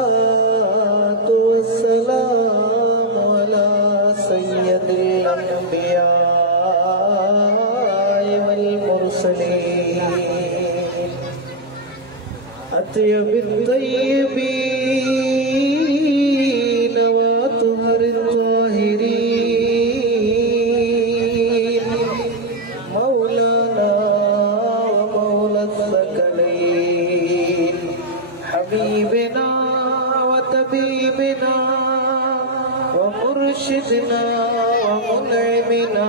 वस्सलातु वस्सलामु अला सय्यदिल अंबिया वल मुरसलीन अत्यबित तय्यबीन व अतहरित ताहिरीन मौलाना व मौलत सकलैन हबीबना व तबीबना व मुर्शिदना व मुनइमना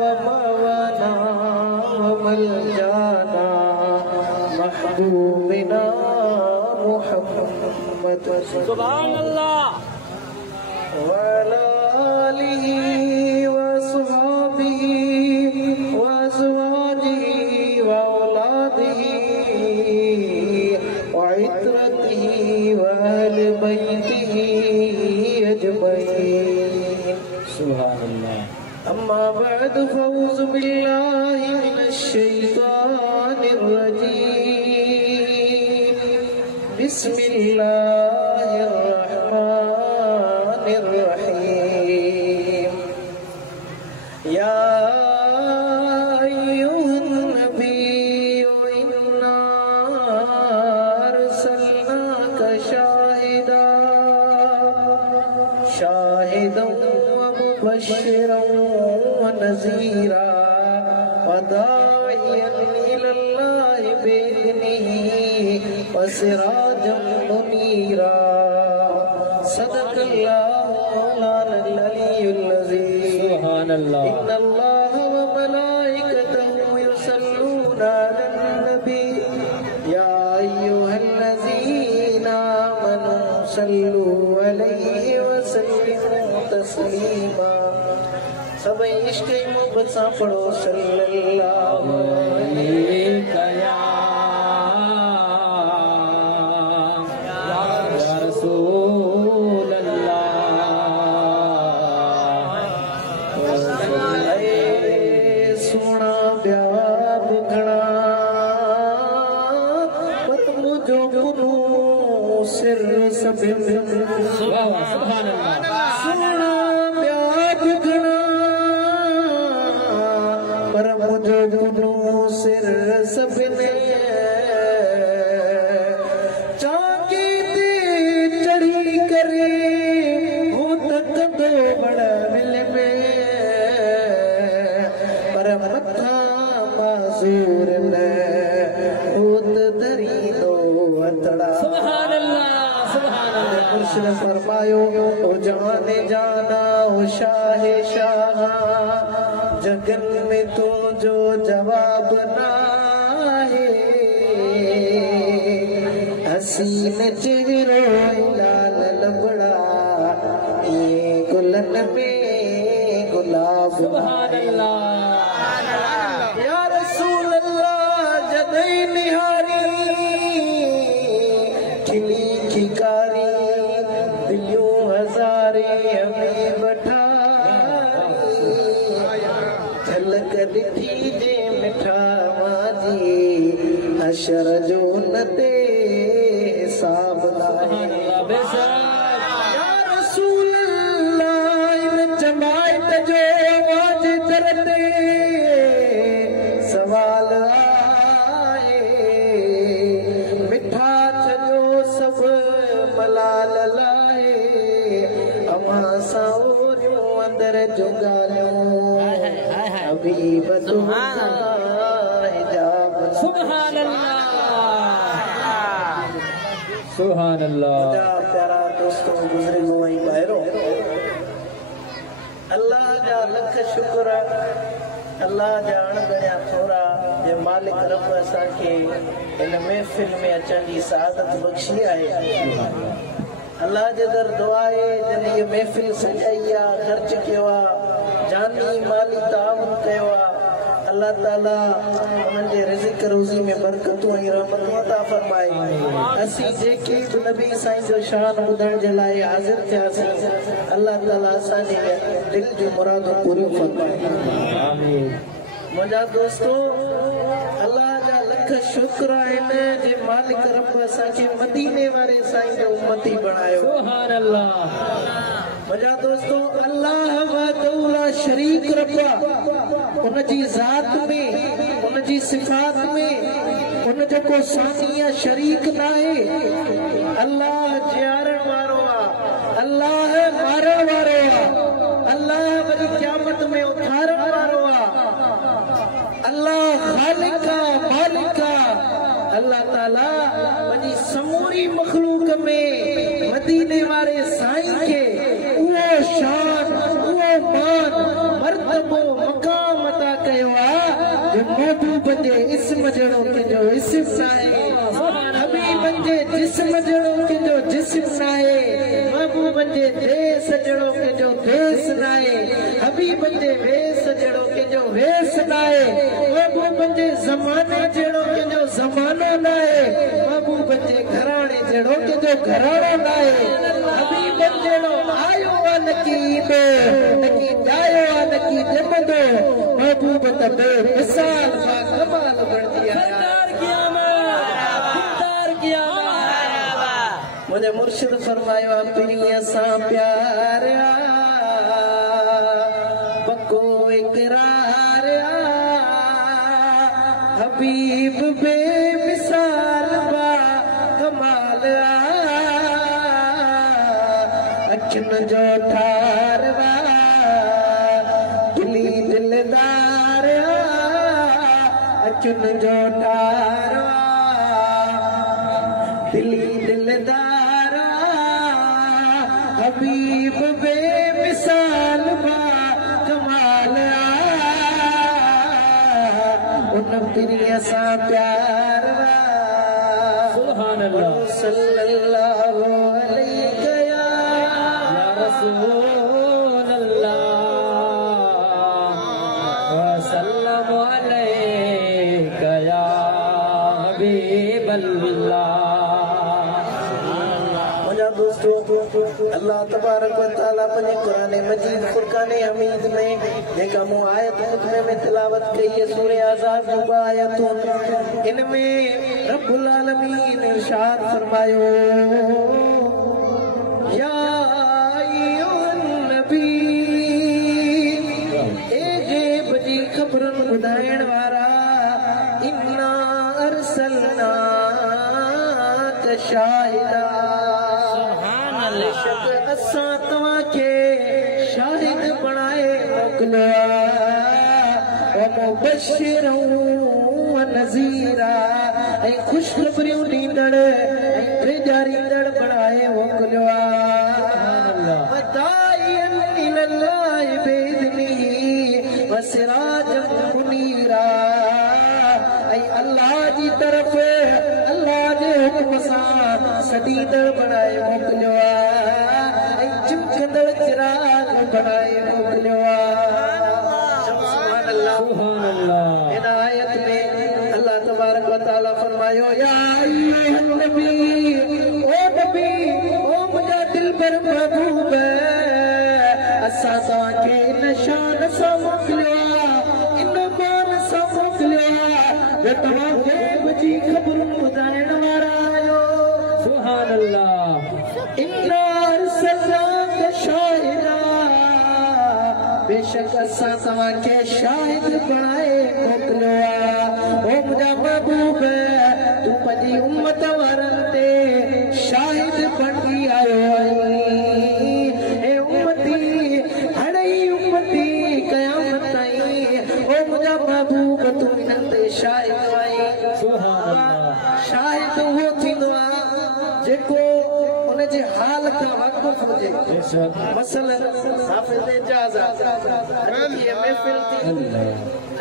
व मवाना व मलजाना महबूबना मुहम्मद सुभान अल्लाह व अला आलिहि व अस्हाबिहि व अज़वाजिहि व औलादिहि व इत्रतिहि व अहले बैतिहि अजमईन सुभान अल्लाह अम्मा बाद फौज़ु बिल्लाहि मिनश शैतानिर रजीम बिस्मिल्लाहिर रहमानिर रहीम या अय्युहन नबिय्यु इन्ना अरसलनाका शाहिदन व मुबश्शिरन व नज़ीरा व दाइयन इलल्लाहि बिइज़निही व सिराजन मुनीरा सदक़ल्लाहु मौलाना अल-अलियुल अज़ीम सुभान अल्लाह इन्नल्लाह व मलाइकतहु युसल्लूना अलन नबी या अय्युहल्लज़ीना आमनू सल्लू अलैहि व सल्लिमू तस्लीमा सब इश्क मोहब्बत सा पढ़ो सल्लल्लाहु अलैहि या रसूल अल्लाह सोना ब्याह घना मत मुझो गुरु सिर सब सुभान अल्लाह सोना ब्याह घना पर मुझो गुरु सिर सबने चाके ते चढ़ी करे हो तक दो बड़ा मिल में पर मथा माजूर ने उद दरी दो अतड़ा सुभान अल्लाह मुर्शिद फरमायो ओ जाने जाना ओ शाहे शाह जगन में तू जो जवाब ना है हसीन चेहरो लाल लबड़ा ये गुलन में गुलाब सुभान अल्लाह या रसूल अल्लाह जदई निहारी खिली की कारी दिलियों हजारे हमें बैठा झलक दिखी जे मिठा माजी अशर जो नते हिसाब लाए या रसूल अल्लाह इन जमात जो आवाज करते सवाल आए मिठा छजो सब मलाल लाए अमा साओरियों अंदर जुगालियों हबीब हिजाब सुभान अल्लाह सुभान अल्लाह प्यारा दोस्तों गुजरे वही बाहरों अल्लाह जा लख शुक्र अल्लाह जा अणगणिया थोरा जे मालिक रब असां खे इन महफ़िल में अचण जी सआदत बख़्शी आहे अल्लाह जे दर दुआ आहे जन ये महफ़िल सजाई आहे ख़र्च कयो आहे जानी माली ताउन कयो आहे अल्लाह ताला उन्हनि जे रिज़्क़ रोज़ी में बरकतूं ऐं रहमतूं अता फरमाए असीं जेके बि नबी साईं जो शान ॿुधण जे लाइ हाज़िर थियासीं अल्लाह ताला असांजे दिल जूं मुरादूं पूरियूं फरमाए आमीन मुंहिंजा दोस्तो अल्लाह जा लख शुक्र आहिनि जे मालिक रब असांखे मदीने वारे साईं जो उम्मती बणायो। सुभान अल्लाह। मुंहिंजा दोस्तो, अल्लाह वहदहु शरीक रब उन जी ज़ात में, उन जी सिफ़ात में, उन जो को साथी या शरीक न आहे। अल्लाह जियारण वारो आहे, अल्लाह मारण वारो आहे, अल्लाह वरी क़यामत में उथारण वारो आहे। अल्लाह ख़ालिक आहे, मालिक आहे। अल्लाह ताला वञी समूरी मखलूक में मदीने वारे साईं खे उहो शान, उहो मान, मर्तबो, मक़ाम अता कयो आहे जो महबूब जे इस्म जहिड़ो कंहिंजो इस्म न आहे, हबीब जे जिस्म जहिड़ो कंहिंजो जिस्म न आहे, महबूब जे देस जहिड़ो कंहिंजो देस न आहे, हबीब जे वेस जहिड़ो कंहिंजो वेस न आहे, महबूब जे ज़माने जहिड़ो कंहिंजो ज़मानो न आहे, महबूब जे घराणे जहिड़ो कंहिंजो घराणो न आहे। हबीब जहिड़ो आयो आहे न की ईंदो, न की ॼायो आहे न की ॼमंदो, महबूब त बेमिसाल कमाल बणजी आया। मुझे मुर्शिद फरमायो पीरीअ सां प्यार पको इकरार हबीब बेमिसाल बा कमाल अखिन जो ठार दिली दिलदार अखिन जो ठार दिली दिलदार हबीब बेमिसाल बा कमाल उन पीरीअ सां प्यार सुभान अल्लाह। सल्लल्लाहु अलैहि या रसूल अल्लाह व सल्लल्लाहु अलैहि या हबीब अल्लाह। अल्लाह तबारक व तआला अपने कुरान मजीद फुरकान हमीद में जेका मूं आयत मुकमे में तिलावत कई है सूरह अहज़ाब की आयतों इनमें रब्बुल आलमीन इरशाद फरमायो या अय्युहन नबी ए गैब जी खबरन बुधाइण वारा इन्ना अरसलनाक शाहिदा असां तव्हांखे शाहिद बणाए मोकिलियो मुबश्शिरन व नज़ीरा ऐं ख़ुशख़बरियूं ॾींदड़ ऐं ॾेजारींदड़ बणाए मोकिलियो वदाइयन इलल्लाहि बिइज़्निही व सिराजन मुनीरा ऐं अल्लाह जी तरफ़ अल्लाह जे हुक्म सां सॾींदड़ बणाए मोकिलियो चिराग बनाए मोकिलियो सुभान अल्लाह। इन आयत में अल्लाह तबारक व तआला फरमायो या अय्युहन नबी ओ मुंहिंजा दिलबर महबूब असां तव्हांखे इन शान सां मोकिलियो इन मान सां मोकिलियो जो तव्हांखे जी ख़बरूं ॿुधाइण वारा आहियो। सुभान अल्लाह। इन्ना अरसलनाक शाहिदा बेशक असां तव्हांखे शाहिद बणाए मोकिलियो ओ मुंहिंजा महबूब तूं पंहिंजी उम्मत वारनि ते शाहिद बणजी आयो आहीं। हे उम्मती हाणे उम्मती क़यामत ताईं ओ मुंहिंजा महबूब तूं हिननि ते शाहिद आहीं। सुभान अल्लाह। शाहिद उहो थींदो आहे जेको जे हाल का वाक़ुफ़ हुजे। मसलन हाफ़िज़ एजाज़ ये महफ़िल थी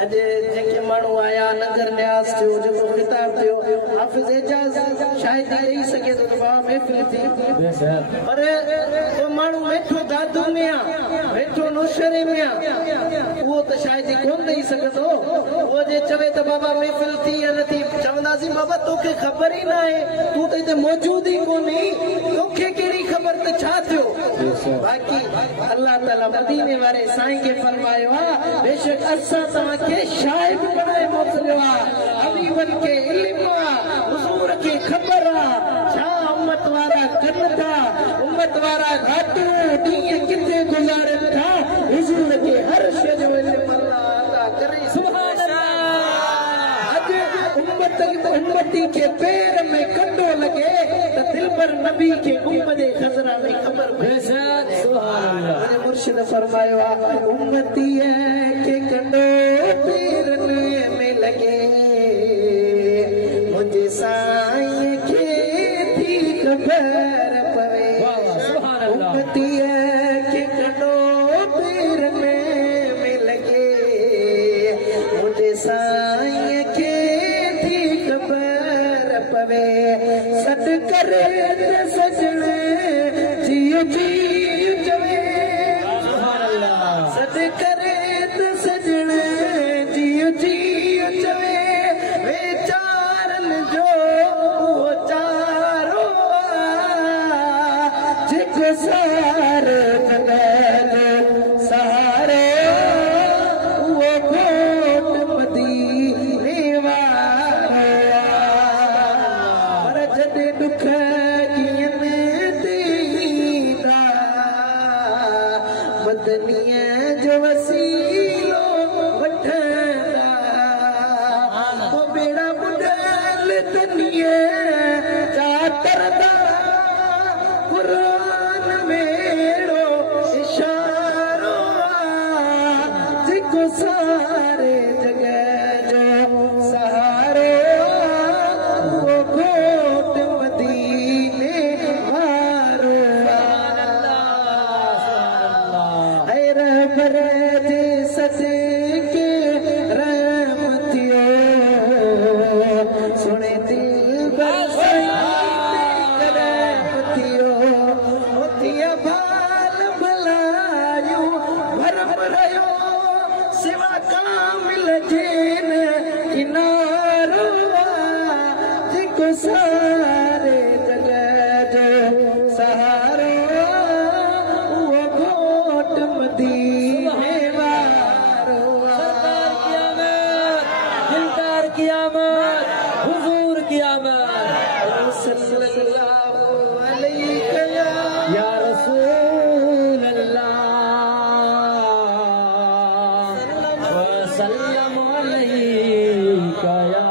अॼु जेके माण्हू आया नगर न्यास थियो जेको ख़िताब थियो हाफ़िज़ एजाज़ शायदि रही सघे थो त भाउ महफ़िल थी पर को माण्हू वेठो दादू में आहे वेठो नौशरे में आहे उहो त शायदि कोन ॾेई सघंदो। उहो जे चवे त बाबा महफ़िल थी या न थी चवंदासीं बाबा तोखे ख़बर ई न आहे तूं त हिते मौजूद ई कोन्हे तोखे कहिड़ी ख़बर त छा थियो। बाक़ी अल्लाह ताला मदीने वारे साईं खे फरमायो आहे बेशक असां तव्हांखे शाहिद बणाए मोकिलियो आहे। हबीबन के इल्म हुजूर के खबर छा उम्मत वारा कन था उम्मत वारा घाटू डी किथे गुजारन था हुजूर के हर शय जो इल्म अल्लाह अता करे सुभान अल्लाह अज उम्मती के पैर में कंडो लगे तो दिल पर नबी के उम्मते खजरा में खबर बेशक सुभान अल्लाह मेरे मुर्शिद फरमायो उम्मती के कंडो पैर में लगे मुझे साईं के थी खबर पवे उम्मती के कंडो पैर में लगे मुझे साईं के थी खबर पवे सद करे सजण जियो जियो चवे सद करे सजण जियो जियो चवे वे चारन जो चारो जेको सार जगह सहारे वो घोट मदीने वारो पर जॾहिं दुख कीअं थींदा मदनीअ जो वसीलो वठंदा पोइ बेड़ा बुॾल तनीअ जा तरंदा क़ुरान मेड़ो इशारो जेको सारे जगह जो सहारो वो घोट मदीने वारो ऐं रहबर जे सदके रहमतियो सुणे दिलबर करमतियो होतिया बाल भलायूं भरम रहियो सिवा कामिल जेन किनारो जेको सारे जगह जो सहारो वो घोट मदीने वारो दिलदार क़यामत हुजूर क़यामत सल्लल्लाहु अलैहि या रसूल अल्लाह व सल्लम अलैका या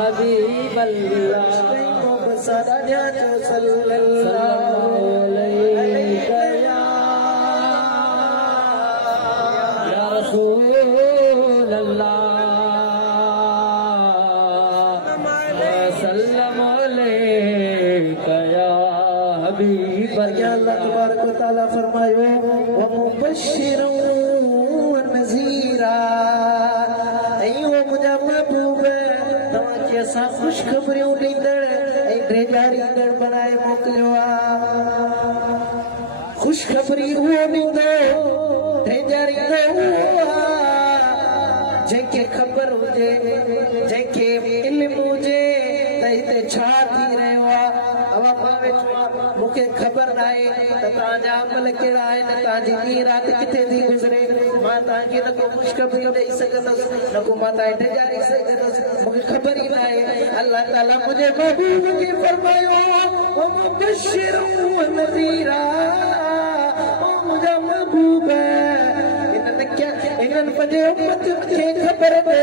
हबीब अल्लाह सदा जो सल्लल्लाहु अलैका या रसूल अल्लाह वसल्लम अलैका या हबीब अल्लाह तबारक व तआला फरमायो व मुबश्शिरन व नज़ीरा ऐं वो मुंहिंजा महबूब तव्हां खे असां ख़ुशख़बरियूं ॾींदड़ ऐं ड्रेजारींदड़ बनाए मोकिलियो आहे ख़ुशख़बरी उहो ॾींदो ड्रेजारींदो उहो आहे जंहिंखे ख़बर हुजे जंहिंखे इल्म हुजे त हिते छा थी रहियो आहे मूंखे ख़बर नाहे त तव्हांजा अमल कहिड़ा आहिनि तव्हांजी ॾींहुं राति किथे थी गुज़रे मां तव्हांखे न को ख़ुशख़बरी ॾेई सघंदुसि न को मां तव्हांखे ड्रेजारी सघंदुसि मूंखे ख़बर ई नाहे अल्लाह ताला मुंहिंजे महबूब खे फरमायो ओ मुबश्शिरन व नज़ीरा ओ मुंहिंजा महबूब इन्हनि पंहिंजे उम्मत खे ख़बर ॾे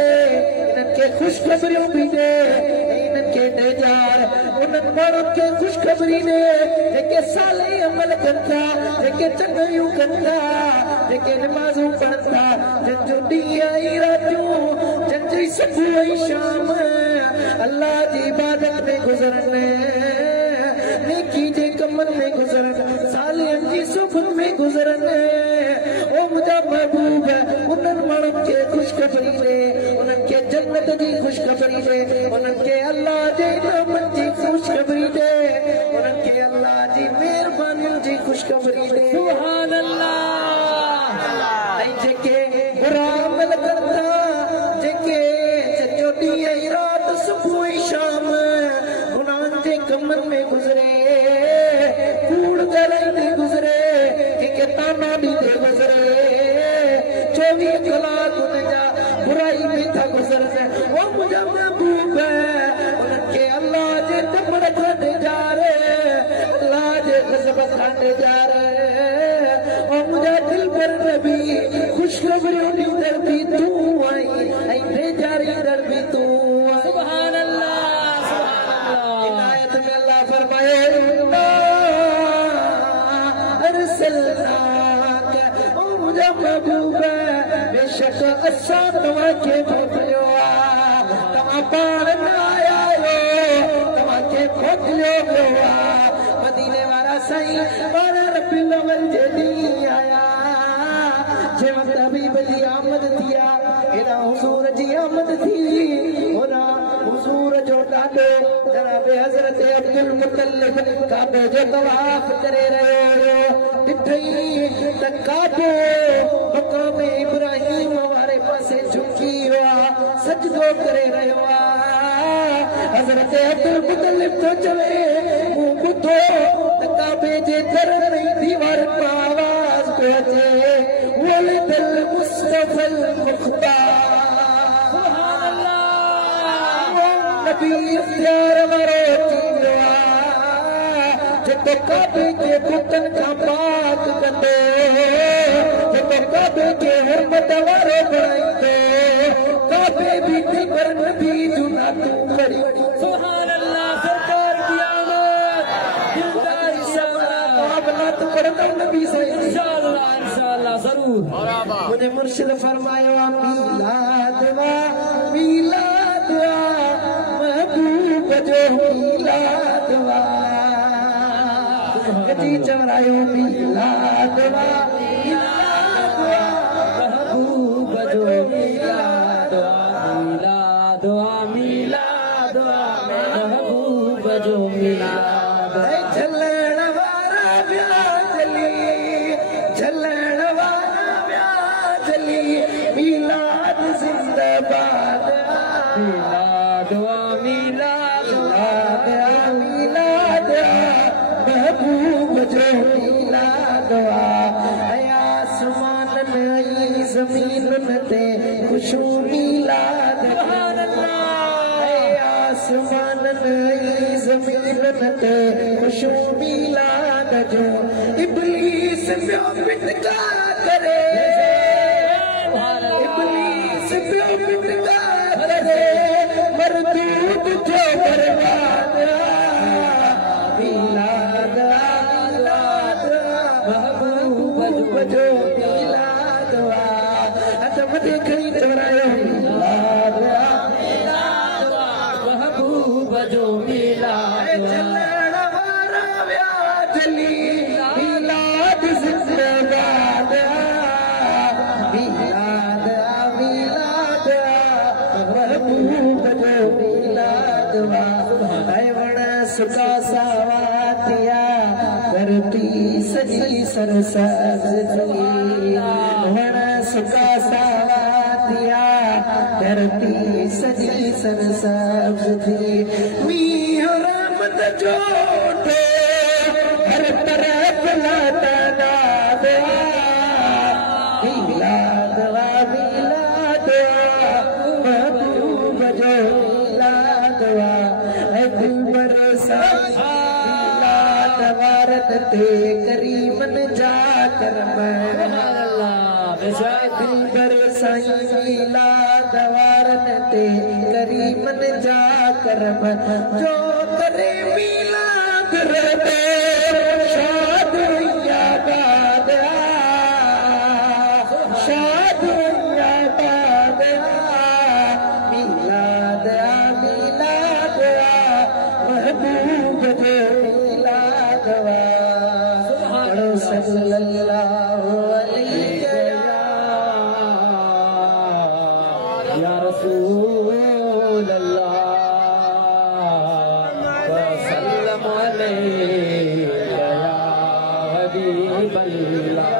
इन्हनि खे ख़ुशख़बरियूं बि ॾे इन्हनि खे ड्रेजार उन्हनि माण्हुनि खे ख़ुशख़बरी ॾे जेके साले अमल कनि था जेके चङियूं कनि था जेके निमाज़ूं पढ़नि था जंहिंजो ॾींहुं ऐं रातियूं जंहिंजी सुबुह ऐं शाम अल्लाह जी इबादत में गुज़रनि नेकी जे कमनि में गुज़रनि सालियनि जी सुबुह में गुज़रनि ओ मुंहिंजा महबूब उन्हनि माण्हुनि खे ख़ुशख़बरी ॾे उन्हनि खे जन्नत जी ख़ुशख़बरी ॾे उन्हनि खे अल्लाह जे इनामनि जी ख़ुशख़बरी ॾे उन्हनि खे अल्लाह जी महिरबानियुनि जी ख़ुशख़बरी ॾे सुभान अल्लाह ऐं जेके बुरा अमल कनि था जेके सॼो ॾींहुं ऐं राति सुबुह ऐं शाम गुनाहनि जे कमनि में गुज़रे कूड़ ॻाल्हाईंदे गुज़रे कंहिंखे ताना ॾींदे गुज़रे 24 कलाक हुनजा बुराई में था गुज़रनि ओ मुंहिंजा महबूब असा तव्हां खे मोकिलियो आहे तव्हां पाण न आया आहियो तव्हां खे मोकिलियो वियो आहे मदीने वारा साईं पाण रबीउल अव्वल जे ॾींहुं आया जे वक़्तु हबीब जी आमद थी आहे हेॾा हुज़ूर जी आमद थी होॾा हुज़ूर जो ॾाॾो जनाब हज़रत अब्दुल मुतलिब काबे जो तवाफ़ करे रहियो ॾिठई त काबो मक़ाम इब्राहिम वारे पासे झुकी वियो आहे सजदो करे रहियो आहे हज़रत अब्दुल मुतलिब थो चवे मूं ॿुधो त काबे जे दर जी दीवार मां आवाज़ पियो अचे वलदल मुस्तफ़ल मुख़्तार नबी इख़्तियार वारो थी वियो आहे जेको काबे खे बुतनि खां पाक कंदो जेको काबे खे हुरमत वारो बणाईंदो काबे बि दीवार नबी जूं नातूं पढ़ी सुभान अल्लाह सरकार की आमद दिलदार इंशाअल्लाह पढ़ंदो नबी साईं इंशाअल्लाह ज़रूर मुझे मुर्शिद फरमायो मीलाद महबूब जो मीलाद कदी चवरायो मीलाद महबूब जो मीलाद मीलाद महबूब जो मीलाद झलण वारा विया जली झलण वारा विया जली मीलाद जिंदाबाद मीलाद मीलाद मीलाद महबूब जो मीलाद आसमान नई ज़मीन ते खुशू मीलाद आसमान नई ज़मीन ते खुशू मीलाद जो इब्लीस पियो पिटका करे इब्लीस पियो पिटका करे मरदूद जो बर्बाद मीलाद मीलाद महबूब जो मीलाद अदम देखी चवरायो मीलाद मीलाद महबूब जो मीलाद चलण वारा विया जली मीलाद जिंदाबाद मीलाद मीलाद महबूब जो मीलाद ऐं वण सुका सावा थिया धरती सजी सरसब्ज़ थी वण सुका सावा थिया धरती सजी सरसब्ज़ थी मींहुं रहमत जो हर तरफ लाता नाद मीलाद मीलाद महबूब जो मीलाद दिलबर मीलाद वारन ते करीमन जा करम दिलबर साईं मीलाद वारन ते करीमन जा करम जो करे मीलाद रबे शाद आबाद शाद आबाद मीलाद मीलाद महबूब जो मीलाद सल्लल्लाहु अलैहि या रसूल अल्लाह वसल्लम अलैका या हबीब अल्लाह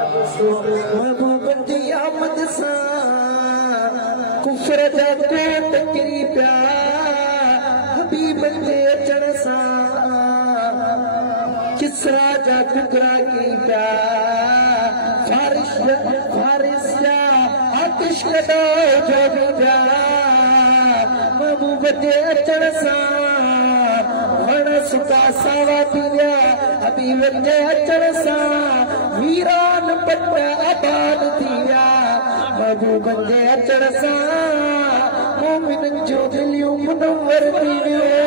महबूब जी आमद सां कुफर जा कोट किरी पिया हबीब जे अचण सां किसरा जा टुकड़ा की पिया फारिस जा आतिश कढो जो बि पिया महबूब जे अचण सां वण सुका सावा थी विया हबीब जे अचण सां वीरान पट आबाद थी विया महबूब जे अचण सां मोमिनन जो दिलियूं मुनव्वर थी वियो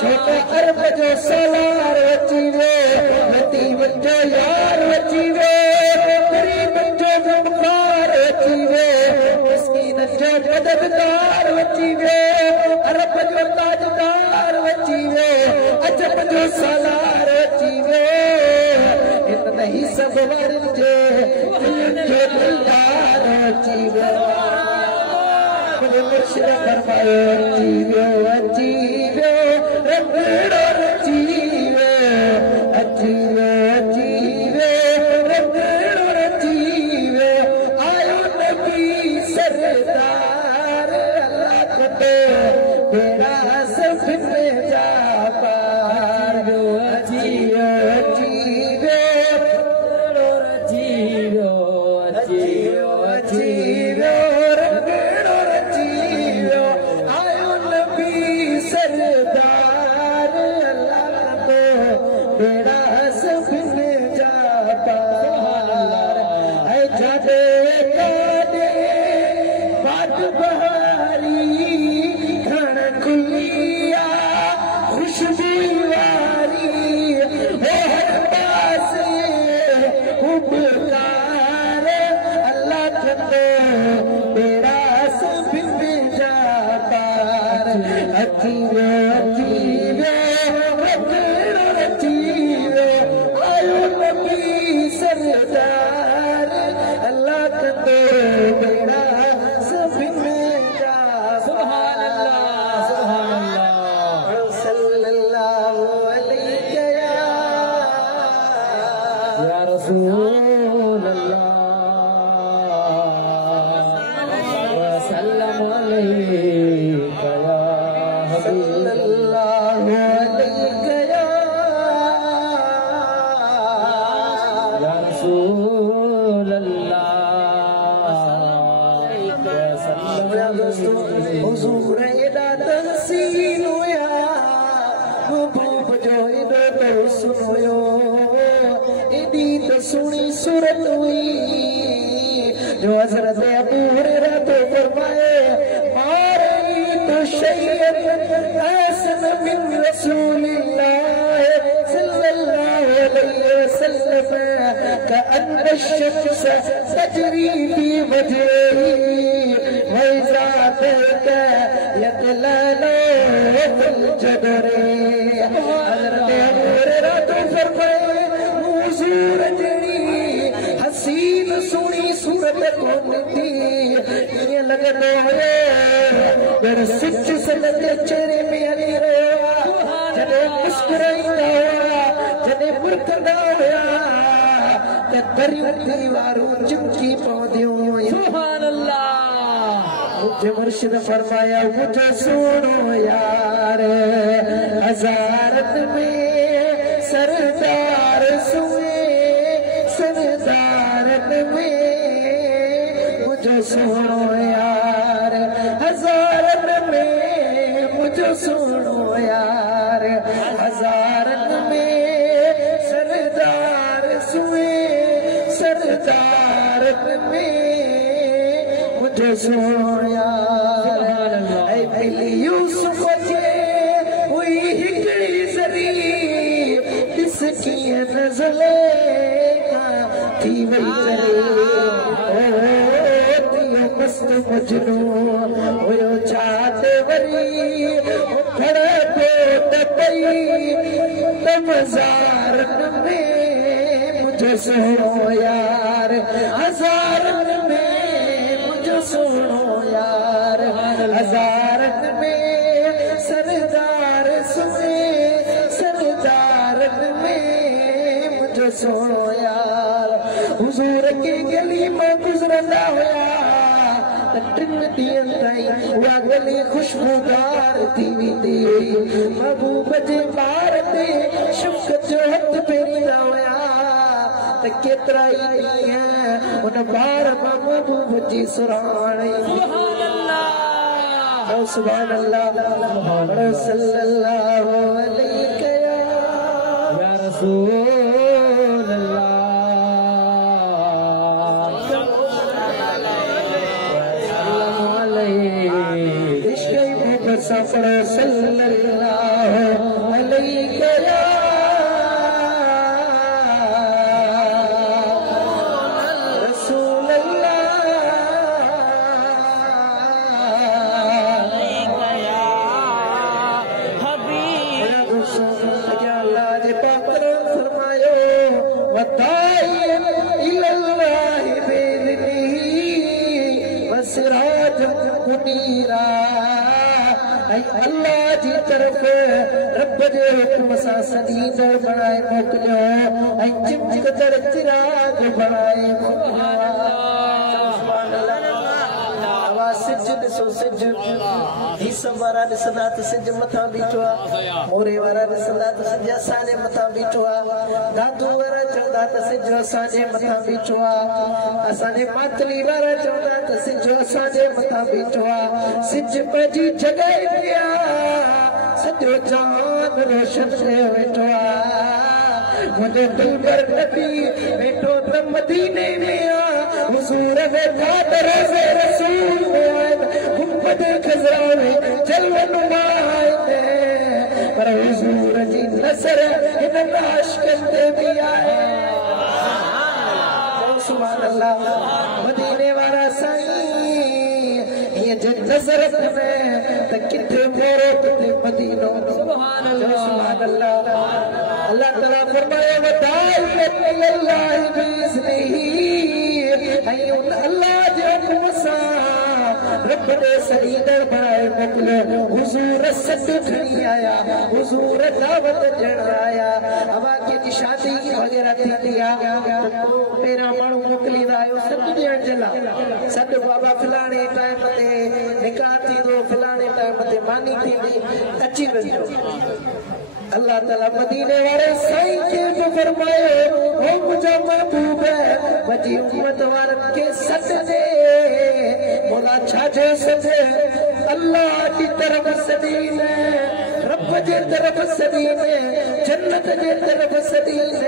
छोटा अरब जो सलार अची वियो लतीफ़ जो यार अची वियो गरीब जो गमखार अची वियो में जा पार अजीरो अजीरो अजीरो अजीरो अजीरो रंगड़ो अजीरो आयो नबी सरदार अल्लाह को बेड़ा सब में जा पार है जादे कादे बात बहारी घण खुलिया खुशबू वारी है हर पास उपकार अल्लाह थको बेड़ा सब में जा पार अजीरो अजीरो रंगड़ो अजीरो आयो नबी सरदार अल्लाह थको बेड़ा सब में जा सुभान अल्लाह सल्लल्लाहु अलैहि या रसूल अल्लाह वसल्लम अलैका या सल्लल्लाहु अलैका या रसूल अल्लाह हुजूर एदा तहसीन हुया महबूब जो एदो तो सुनो एदी तो सुनी सूरत हुई जो हजरत अबू हुरैरा तो फरमाए मारे तो शैयद हसन मिन रसूलिल्लाह सल्लल्लाहु अलैहि वसल्लम कअन्न अश-शम्स तजरी फी वजहिही वइज़ा तका यतलालो फिल जदरे हजरत अबू हुरैरा तो फरमाए हुजूर जड़ी हसीन सुनी सूरत कोन थी ये लगदो है पर सच सनद चेहरे में अनीरो जने मुस्कुराईंदा हुआ जने मुरकंदा हुआ ते दरिया वारो चिमकी पौंदियूं सुभान अल्लाह मुझे मुर्शिद फरमाया मुझे सुनो यार हज़ारत में सरदार सुए सरदारत में मुझे सुनो यार हज़ारत में मुझे सुनो यार हज़ारत में सरदार सुए सरदारत में मुझे सुनो यार ऐ पहली यूसुफ जे हुई हिकड़ी जरी इसकी नज़ले थी वही करे ओ मस्त मजनू हुयो चाहत वरी खड़ा पे दबई तमज़ार में मुझे सुनो यार हज़ारत में मुझे सुनो यार हज़ारत में सरदार सुने सरदारत में मुझे सुनो यार हुजूर की गली में गुजरंदा हुआ टिन ॾींहंनि ताईं उहा गली खुशबूदार थी वेंदी हुई महबूब जे ॿार ते शुक जो हथ फेरींदा हुआ त केतिरा ई ॾींहं उन ॿार महबूब जी सुराणी सुभान अल्लाह सल्लल्लाहु अलैहि या रसूल अल्लाह सफर सल्लल्लाहु अलैहि रसूल अल्लाह हबीब अल्लाह जे पाक फरमायो वताइन इल्लल्लाह बिज़निही वसिराज मुनीरा अल्लाह जी तरफ रब जे हुक्म सां सदीदर बनाए मोकिलियो ऐं चिमकदड़ चिराग बनाए मोकिलियो आवाज़ ॾिसो सिज ही सभु वारा ॾिसंदा त सिज मथां बीठो आहे मोरे वारा ॾिसंदा त सिज असांजे मथां बीठो आहे दादू वारा चवंदा त सिज असांजे मथां बीठो आहे असांजे मातली वारा चवंदा त सिज असांजे मथां बीठो आहे सिज पंहिंजी जॻह ते आहे सॼो जान रोशन थियो वेठो आहे मुंहिंजो दिलबर नबी वेठो त मदीने में आहे हुज़ूर वेठा त रोज़े रसूल में आहिनि गुंबद खज़रा में जलवन आहिनि पर हुज़ूर जी नज़र हिन आशिक़नि ते बि आहे सुभान अल्लाह मदीने वारा साईं हीअं जे नज़र में त किथे मोरो किथे मदीनो सुभान अल्लाह अल्लाह ताला फरमाए वदाइयत इलल्लाह बिइज़्निही ऐं अल्लाह जे हुकुम सां रब ने सलीदड़ बणाए मोकिलियो हुज़ूर सॾु खणी आया हुज़ूर दावत ॾियण आया हवा कंहिंजी शादी वग़ैरह थींदी आहे पहिरियां माण्हू मोकिलींदा आहियो सॾु ॾियण जे लाइ सॾु बाबा फलाणे टाइम ते निकाह थींदो फलाणे टाइम ते मानी थींदी अची वञो अल्लाह ताला मदीने वाले साईं खे बि फरमायो ओ मुंहिंजो महबूब मुंहिंजी उम्मत वारनि खे सॾ ॾे मोला छा जो सॾ अल्लाह जी तरफ़ सॾीन रब जे तरफ़ सॾीन जन्नत जे तरफ़ सॾीन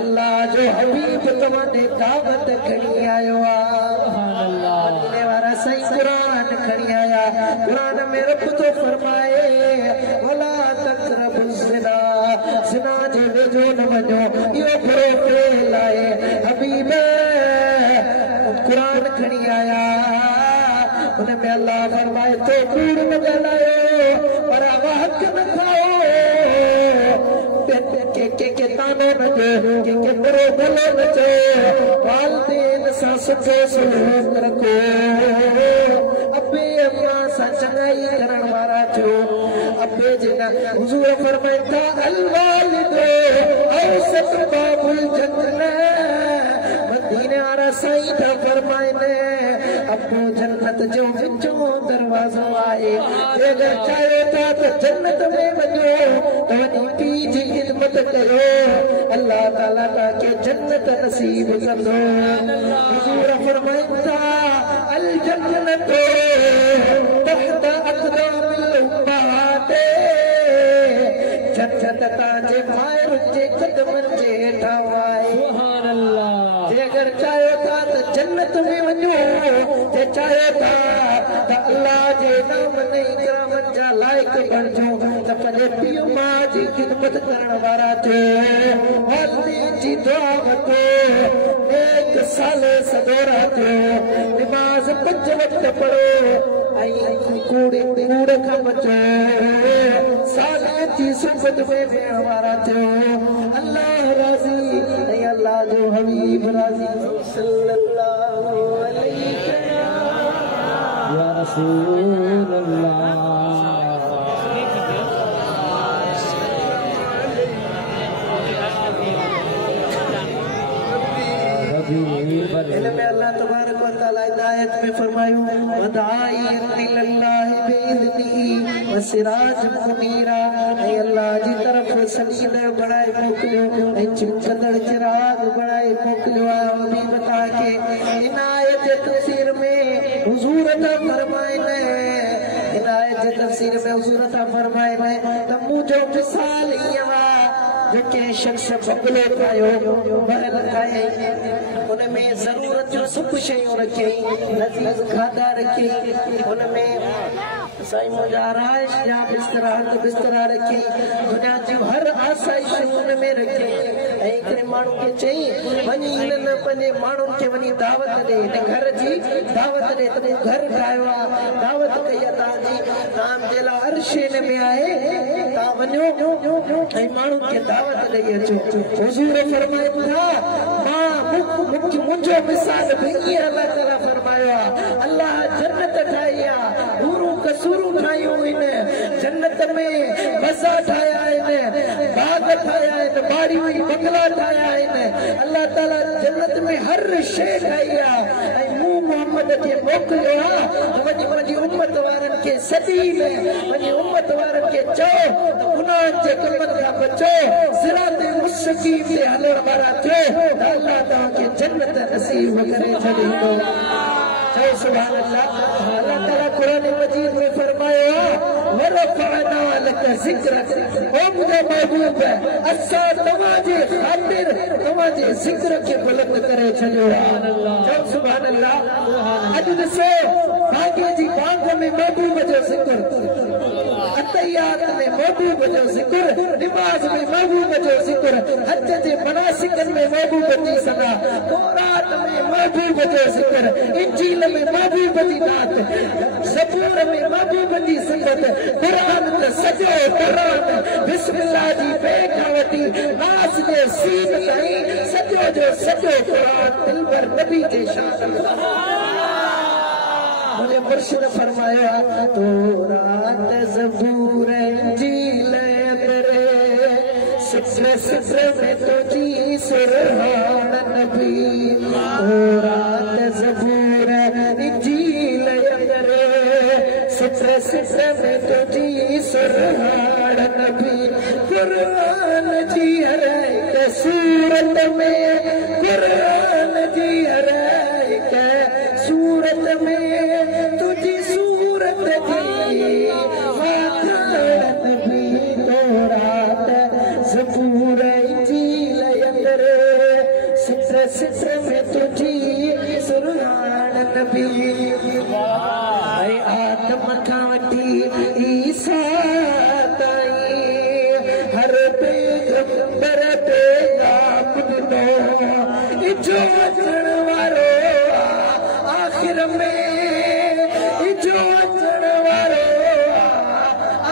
अल्लाह जो हबीब तव्हांजे दावत खणी आयो आहे मदीने वारा साईं क़ुरान खणी आया क़ुरान में रब तो फरमाए वला ज़िना जे वेझो न वञो इहो बुरो फेल आहे हबीब क़ुरान खणी आया हुन में अल्लाह फरमाए तो कूड़ न ॻाल्हायो पर हक़ न खाओ के तानो न ॾियो के बुरो भलो न चयो वालिदैन सां सुठो सलूक रखो अबे अम्मा सां चङाई करण वारा थियो अबे जिना हुज़ूर फरमाइनि था अल वालिदो औसत बाबुल जन्नत मदीने वारा साईं था फरमाइनि अबो जन्नत जो विचो दरवाज़ो आहे अगरि चाहियो था त जन्नत में वञो त वञी पीउ जी ख़िदमत कयो अल्लाह ताला तव्हांखे जन्नत नसीब कंदो हुज़ूर फरमाइनि था अल जन्नत तहत अक़दामिल उम्महात जन्नत तव्हांजे माइरुनि जे क़दमनि जे हेठां आहे सुभान अल्लाह जे अगरि चाहियो था त जन्नत में वञो जे चाहियो था त अल्लाह जे नाम ने इकरामनि जा लाइक़ बणिजो त पंहिंजे पीउ माउ जी ख़िदमत करण वारा थियो वालिदैन जी दुआ वठो नेक साले सदोरा थियो नमाज़ 5 वक़्त पढ़ो ऐं कूड़ खां बचो साले जी सुबत में वेहण वारा थियो अल्लाह राज़ी ऐं अल्लाह जो हबीब राज़ी सल्लल्लाहु अलैहि या रसूल अल्लाह इनमें अल्लाह तबारक व तआला हिदायत में फरमायो वदाइयन इलल्लाह बिइज़्निही व सिराज मुनीरा ऐं अल्लाह जी तरफ़ सलीदड़ बणाए मोकिलियो ऐं चिमकंदड़ चिराग बणाए मोकिलियो आहे हबीब तव्हांखे इन आयत जे तफ़सीर में हुज़ूर था फरमाइनि इन आयत जे तफ़सीर में हुज़ूर था फरमाइनि त मुंहिंजो मिसाल ईअं आहे जो कंहिं शख़्स बंगलो ठाहियो महल ठाहे उनमें ज़रूरत जो सभु शयूं रखियईं लज़ीज़ खाधा रखियईं उनमें साईं मुंहिंजा आराइश जा बिस्तरा बिस्तरा रखियईं दुनिया जूं हर आसाइशूं उनमें रखियईं ऐं हिकिड़े माण्हू खे चई वञी हिननि पंहिंजे माण्हुनि खे वञी दावत ॾे हिन घर जी दावत ॾे त मूं घर ठाहियो आहे दावत कई आहे तव्हांजी तव्हांजे लाइ हर शइ हिन में आहे तव्हां वञो ऐं माण्हुनि खे दावत ॾेई अचो हुज़ूर फरमाइनि था मुंहिंजो मिसाल बि ईअं अल्लाह ताला फरमायो आहे अल्लाह जन्नत ठाही आहे हूरूं कसूरूं ठाहियूं आहिनि जन्नत में मज़ा ठाहिया आहिनि बाग ठाहिया आहिनि बाड़ियूं बंगला ठाहिया आहिनि अल्लाह ताला जन्नत में हर शइ ठाही आहे ऐं मूं मोहम्मद के मोकलियो वनी वनी उम्मत वारन के सदी में वनी उम्मत वारन के चो गुनाह जे कमन का बचो सिरात मुस्तकीम ते हलण वारा थियो अल्लाह तआला के जन्नत नसीब करे छॾींदो सुभान अल्लाह अल्लाह ताला कुरान मजीद में फरमाया वरफअना लक ज़िक्रक ओ मुझे महबूब है असा तवाजे खातिर तवाजे ज़िक्र के बुलंद करे छॾियो सुभान अल्लाह अॼु ॾिसो भागे जी बांग में महबूब जो ज़िक्र अतयात में महबूब जो ज़िक्र नमाज में महबूब जो ज़िक्र हज जे मनासिकन में महबूब जी सदा तौरात में महबूब जो ज़िक्र इंजील में महबूब जी नात ज़बूर में महबूब जी सिफत कुरान त सजो कुरान बिस्मिल्लाह जी बेखा वठी नास जे सीन ताईं सजो जो सजो कुरान दिलबर नबी जे शान मुझे मुर्शिद फरमाया तौरात ज़बूर इंजील मेरे सित्र सित्र में तुझी सुरहान नबी तौरात ज़बूर इंजील मेरे सित्र सित्र में तुझी सुरहान नबी कुरान जी हर एक सूरत में कुरान जी हर एक सूरत में तुझी सूरत जी नबी तौरात ज़बूर इंजील अंदर सित्र सित्र में तुझी सुरहान नबी आदम खां वठी ईसा ताईं हर पैगंबर पैगाम ॾिनो इजो अचण वारो आखिर में इजो अचण वारो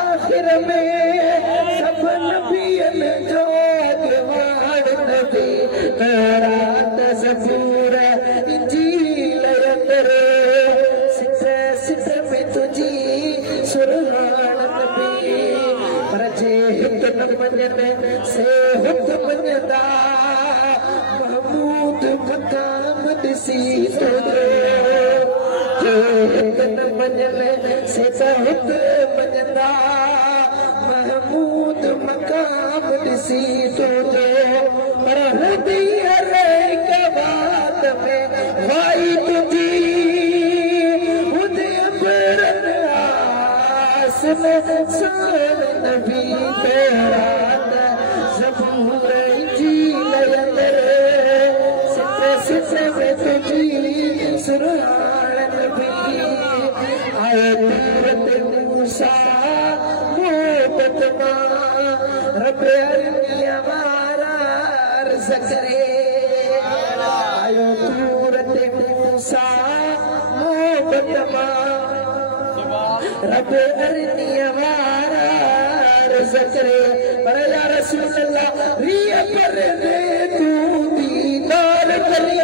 आखिर में सब नबियन जो अॻवान नबी तौरात ज़बूर इंजील अंदर सित्र सित्र में तुझी सुरहान नबी पर जे हित न मञनि से हुत मञंदा महमूद मकाम ॾिसी तुंहिंजो हित न मञनि से त हुत मञंदा महमूद मकाम ॾिसी तुंहिंजो पर हृदय हर हिक बात में वाई तुंहिंजी नबी तौरात ज़बूर इंजील अंदर सित्र सित्र में तुझी सुरहान नबी आए तीरत मूसा मोहब्बत मां रब अरनी हमारा अर्ज़ करे आयो तीरत मूसा मोहब्बत मां रब अरनी हमारा अर्ज़ करे पर या रसूल अल्लाह रिया पर दे तू दीदार करी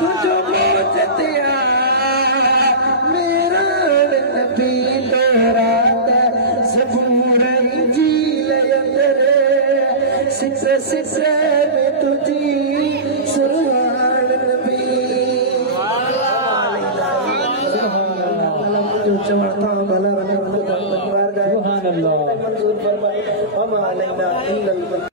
तुझो मौजते मेरा नबी तौरात ज़बूर इंजील अंदर सित्र सित्र में तुझी सुरहान नबी चवणता भला रखो मंजूर फरमाए